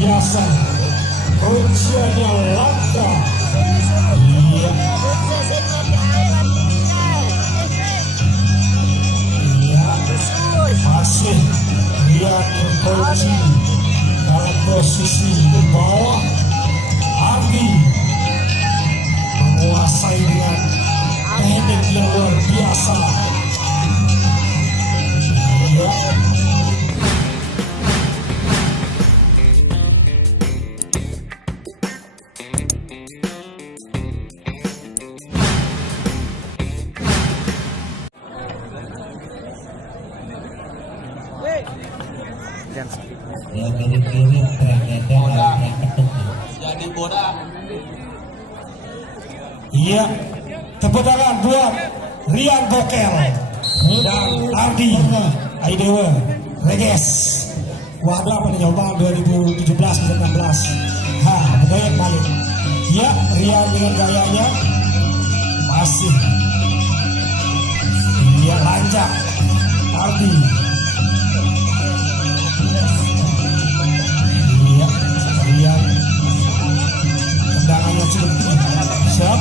biasa. Kunciannya langka. Iya. Iya. Masih Rian kunci dalam posisi di bawah. Ardi menguasai dengan teknik yang luar biasa. Iya. Yang mirip-mirip beredar jadi bola. Iya, tepuk tangan buat Rian Bokel dan Ardi Aidewa Reges. Wadah penyobaan 2017-2019. Bergaya balik. Iya, Rian dengan gayanya masih. Iya, lanjak. Ardi. Iya, Rian. Tendangannya cukup tinggi. Siap,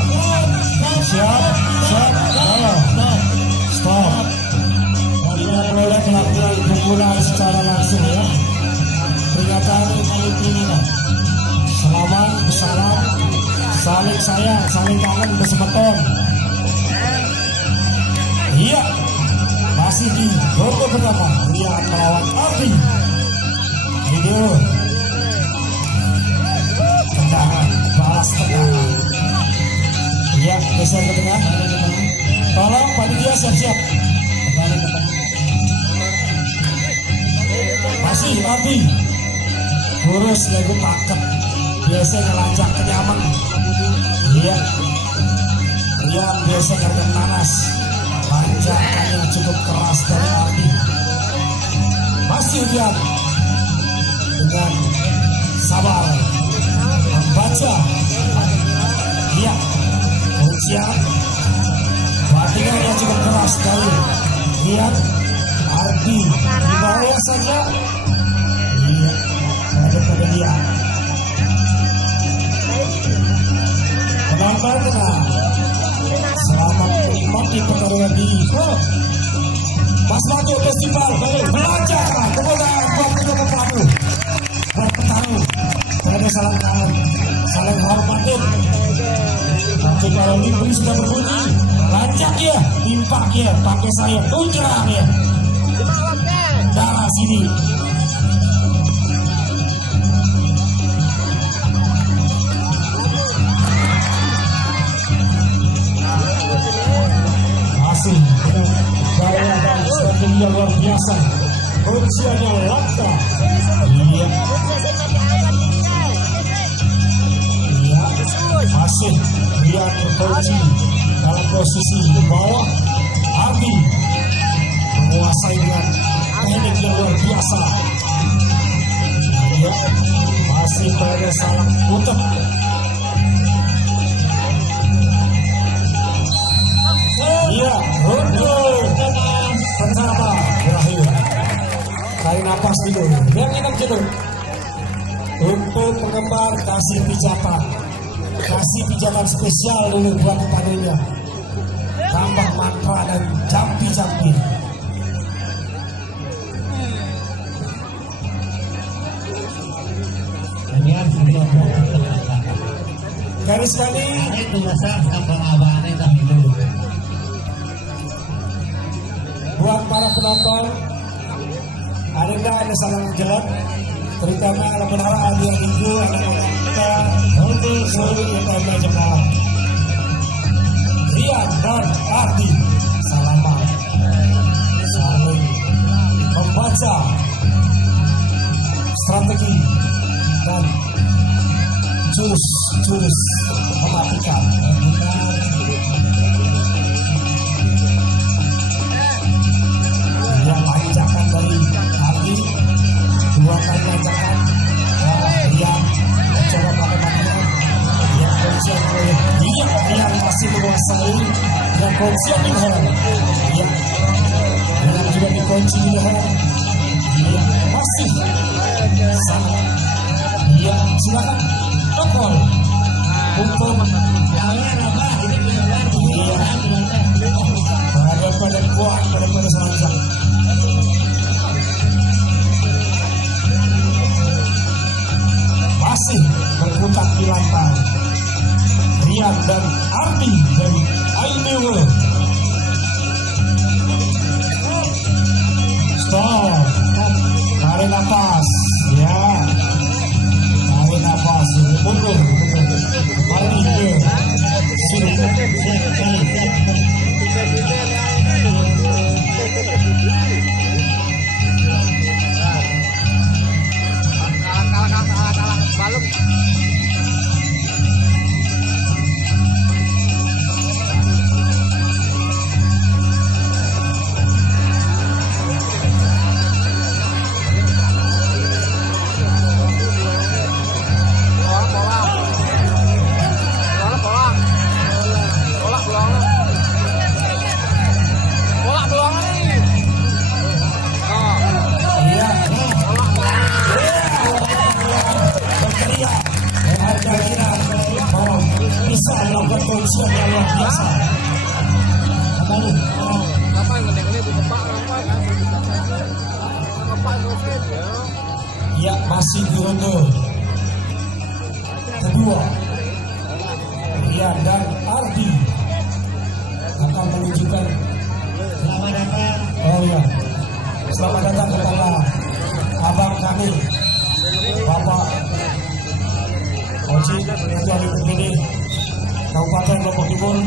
stop. Tidak boleh melakukan pukulan secara langsung ya. Peringatan selamat, bersalam, saling sayang, saling kangen, bersemeton. Iya, masih di ronde pertama. Rian melawan Ardi. Video tendangan, balas tendangan. Iya, geser ke tengah. Tolong panitia siap-siap. Masih Ardi. Kurus lagi paket. Biasanya lanjak kenyaman. Iya. Rian biasa karena nanas. Lanjakannya cukup keras dari Ardi. Masih Rian dengan sabar membaca. Iya. Kuncian battingan yang cukup keras sekali. Lihat Ardi di bawah saja. Iya, ada pada dia. Penonton tenang. Selamat menikmati pertarungan di Mas Maju Festival. Belajar kemudian buat kedua pelaku, buat petarung. Ada saling kangen, saling hormatin. Tapi kalau Libri sudah berbunyi, lanjak ya, timpak ya, pakai sayap, tunjang ya. Darah sini. Masih gaya dan strategi yang luar biasa. Kunciannya langka. Iya. Masih Rian berkunci dalam posisi di bawah. Ardi menguasai dengan teknik yang luar biasa. Ya, masih pada salah putar. Iya, untuk pertama berakhir. Tarik napas dulu, biar enak dulu. Untuk penggemar kasih pijatan. Kasih pijakan spesial dulu buat kepadanya. Tambah mantra dan jampi-jampi. Garis kali buat para penonton, ada salam jelek, terutama kalau menara audio minggu kita untuk seluruh kita belajar malam. Rian dan Ardi salaman, saling membaca strategi dan jurus mematikan. Yang lancakan dari Ardi, dua kali lancakan. Rian mencoba pakai matikan. Yang kuncian oleh dia yang masih menguasai dan kuncian di leher. Iya, yang juga dikunci di leher. Iya, masih sangat. Ya, silakan. Dokol. Untuk daripada kuat daripada Saransa. Masih berputar di lantai. Rian dan Ardi dari IMW. Stop. Tarik nafas. Ya. Tarik nafas. Mundur. Mari ke sini. Kalah balem. Bisa melakukan kondisian yang luar biasa. Ya, masih di ronde kedua. Rian dan Ardi akan menunjukkan selamat datang. Oh ya, selamat datang kepada abang kami, Bapak Oci Ketua DPD Kabupaten Lombok Timur.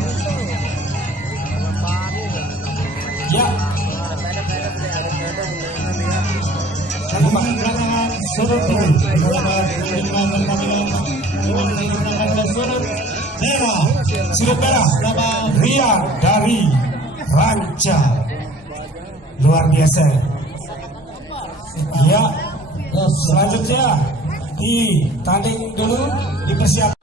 Ya, belakangan surut merah Ria dari Ranca, luar biasa. Ya, selanjutnya ditanding dulu, dipersiapkan.